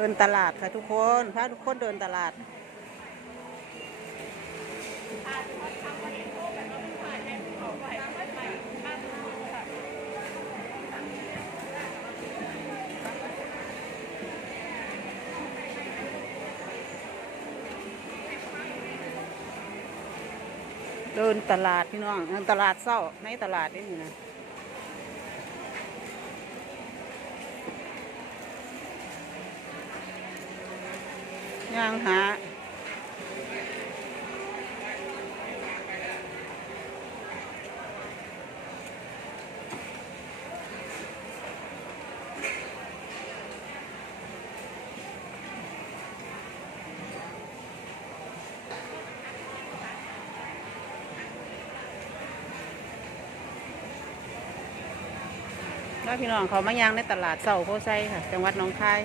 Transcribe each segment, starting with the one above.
ดินตลาดค่ะทุกคนพาทุกคนเดินตลาดเดินตลาดพี่น้องตลาดเศร้าในตลาดนี่นะ ย่างหาแล้วพี่น้องเขามาย่างในตลาดเศร้าโพไซค่ะ จังหวัดหนองคาย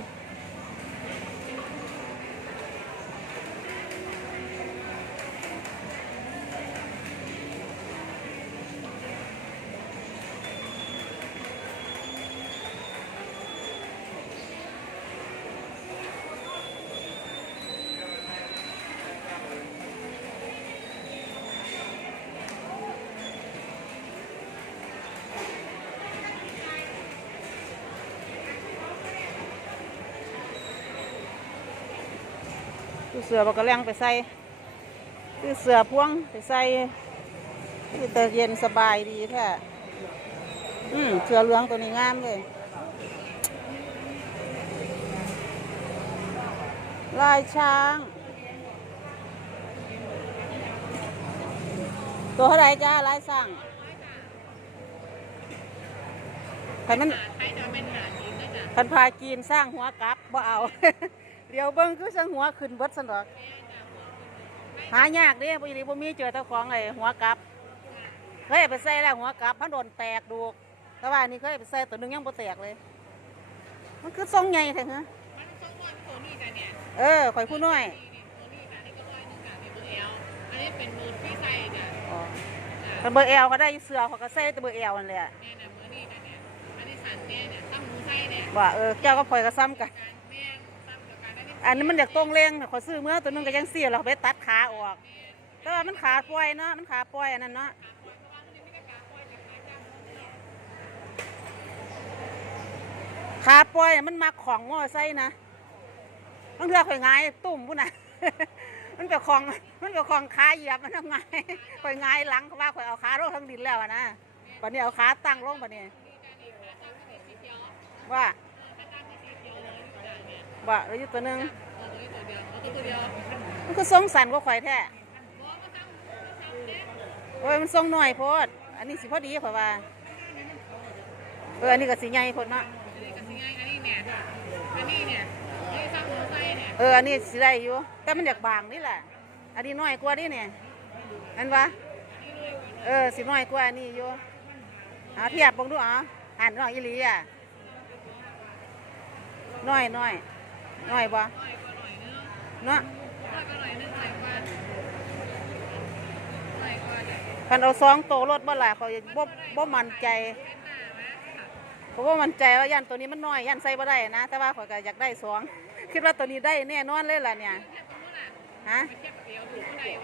คือเสือบักกระแลงไปใส่คือเสือพวงไปใส่คือแต่เย็นสบายดีแท้อืมเสือเหลืองตัวนี้งามเลยลายช้าง ตัวเท่าไหรจ้าลายสั่งใครมันใช้จะเป็นหากินนะจ๊ะพันพากีนสร้างหัวกลับบ่เอา เดี๋ยวเบิ้งคือสร้างหัวขึ้นเบิดสนดอกหายากเด้บ่อีหลีบ่มีเจอเจ้าของไอ้หัวกลับ เคยเอาไปใส่แล้วหัวกลับพันโดนแตกดูกแต่ว่าอันนี้เคยเอาไปใส่ตัวหนึงยังบ่แตกเลย มันคือทรงใหญ่แท้ฮะมันต้องว่าตัวนี้จ้ะเนี่ยเออข่อยผู้น้อยนี่ตัวนี้ค่ะนี่ก็ร้อยหนึงจ้ะนี่เบอร์เอลอันนี้เป็นเบอร์ที่ใส่จ้ะอ๋อจ้ะคันเบอร์เอลก็ได้เสื้อเขาก็ใส่แต่เบอร์เอลนั่นแหละเนี่ยนะเบอร์นี่จ้ะเนี่ยอันนี้สันเนี่ยเนี่ยซ้ำหมูไส้เนี่ย ว่าเออเจ้าก็พลอยก็ซ้ำกันการแม่งซ้ำกับการ อันนี้มันอยากตรงเร่งเขาซื้อเมื่อตัวนึงก็ยังเสียเราไปตัดขาออก แต่ว่ามันขาปล่อยเนาะมันขาปล่อยอันนั้นเนาะขาปล่อยมันมาของงอไส้นะต้องเลือกข่อยงายตุ่มพุ่นน่ะมันก็ของมันก็ของขาเหยียบมันทำไงข่อยงายหลังเขาว่าข่อยเอาขาลงทั้งดินแล้วนะวันนี้เอาขาตั้งลงปะเนี่ยว่า ว่าเราอยู่ตัวหนึงตัวเดียวมันคือทรงสันกว่าข่อยแท้โอ้ยมันทรงหน่อยโพดอันนี้สิพอดีข่อยว่าเอออันนี้ก็สิใหญ่โพดเนาะอันนี้ก็สิง่ายอันนี้เนี่ยอันนี้เนี่ยอันนี้ซ้ำหมูไส้เนี่ยเอออันนี้สิได้อยู่แต่มันอยากบางนี่แหละอันนี้น้อยกว่านี่เนี่ยอันวะเออสิน้อยกว่าอันนี้อยู่เอาเทียบเบังดูเอะหันน้อยอีหลีอะน้อยน้อย หน่อยนึงเนาะน้อยกว่าหน่อยนึงหน่อยกว่าหน่อยกว่าเนี่ยคันเอาสองโตรถบ่ล่ะเขาบ่บ่มั่นใจเป็นหน้าไหมค่ะเพราะว่ามันใจว่ายันตัวนี้มันน้อยยันใส่บ่ได้นะ แต่ว่าข่อยก็อยากได้สองคิดว่าตัวนี้ได้แน่นอนเลยล่ะเนี่ยเทียบกับนู้นน่ะฮะ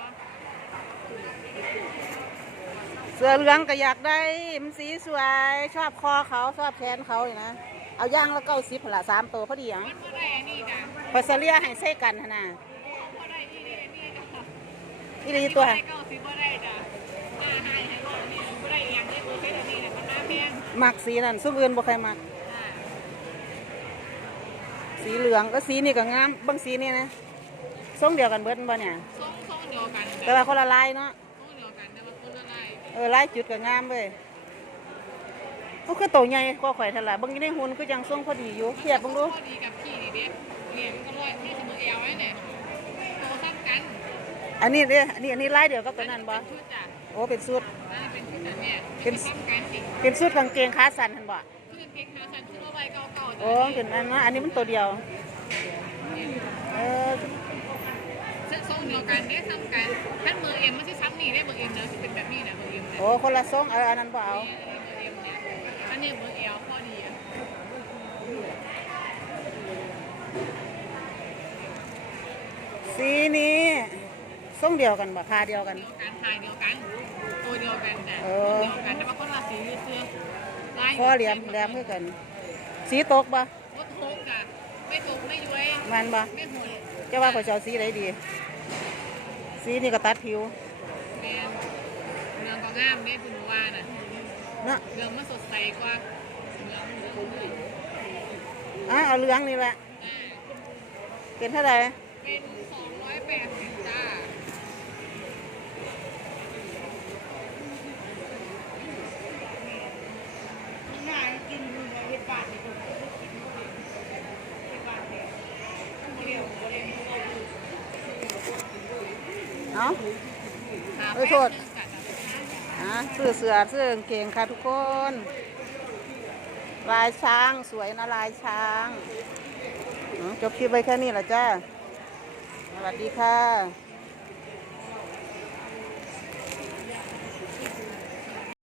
เสื้อเหลืองก็อยากได้มันสีสวยชอบคอเขาชอบแขนเขาอยู่นะเอาย่างแล้วเก้าสิบละสามตัวพอดีหยัง พอเสเลียให้ใส่กันหั่นน่ะเมื่อไรนี่นี่นี่จ้ะนี่ดีตัว เก้าสิบเมื่อไรจ้ะหน้าให้ให้ว่านี่เมื่อไรเอียงนี่เมื่อไรนี่เนี่ยมันหน้าแพงมักสีนั่นซุ้มอื่นบ่ใครมักอ่าสีเหลืองก็สีนี่ก็งามเบางสีนี่นะทรงเดียวกันเบิดบ่เนี่ย ทรงทรงเดียวกันแต่ว่าคนละลายเนาะ ทรงเดียวกันแต่ว่าคนละลายเออลายจุดก็งามเว้ย ก็คือโตใหญ่กว่าข่อยเท่าไหร่บางทีในหุ่นก็ยังทรงพอดีอยู่เทียบเบิ่งดูพอดีกับพี่นี่เด็กเหรียญก็ร้อยที่เสมอเอวไว้เนี่ยโตสั้นกันอันนี้เด้อันนี้อันนี้ลายเดียวกับตัวนั้นบ่เป็นชุดจ้ะโอ้เป็นสุดอันนี้เป็นชุดแต่เนี่ยเป็นซ้ำกันสิเป็นสุดกางเกงขาสั้นหั่นบ่ชุดเก่งขาสั้นชุดเอาไว้เก่าๆจ้ะโอ้เป็นอันนั้นอันนี้มันตัวเดียวเออเส้นทรงเดียวกันได้ซ้ำกันท่านเบอร์เอ็มมันจะซ้ำนี่ได้เบอร์เอ็มนะที่เป็นแบบนี้นะเบอร์เอ็มนะโอ้คนละทรงเอออันนั้นบ่เอา อันนี้เบอร์เอลพอดีอะสีนี้ทรงเดียวกันบ่คาเดียวกัน เดียวกันทายเดียวกันตัวเดียวกันแต่เอตัวอเดียวกันแต่ว่าคนละสีเสื้อลายคอเหลี่ยมแหลมคือกัน สีตกบ่รถทุกอะไม่ทุกไม่ย้วยมันบ่ไม่หุ่นจะว่าข่อยสิเจ้าสีไหนดี สีนี่ก็ตัดผิว แมนเรื่องก็งามเนี่ยคุณว่าน่ะเนาะเรื่องมันสดใสกว่าเรื่องเรื่องเรื่องอะเอาเหลืองนี่แหละ อ่าเป็นเท่าไหร่เป็นสองร้อยแปดสิบจ้าเอ้าหาเอ้ยโทษ แป๊บนึงจ้ะอะ ซื้อเสือซื้อกางเกงค่ะทุกคน ลายช้างสวยนะลายช้างจบคลิปไว้แค่นี้ละจ้าสวัสดีค่ะ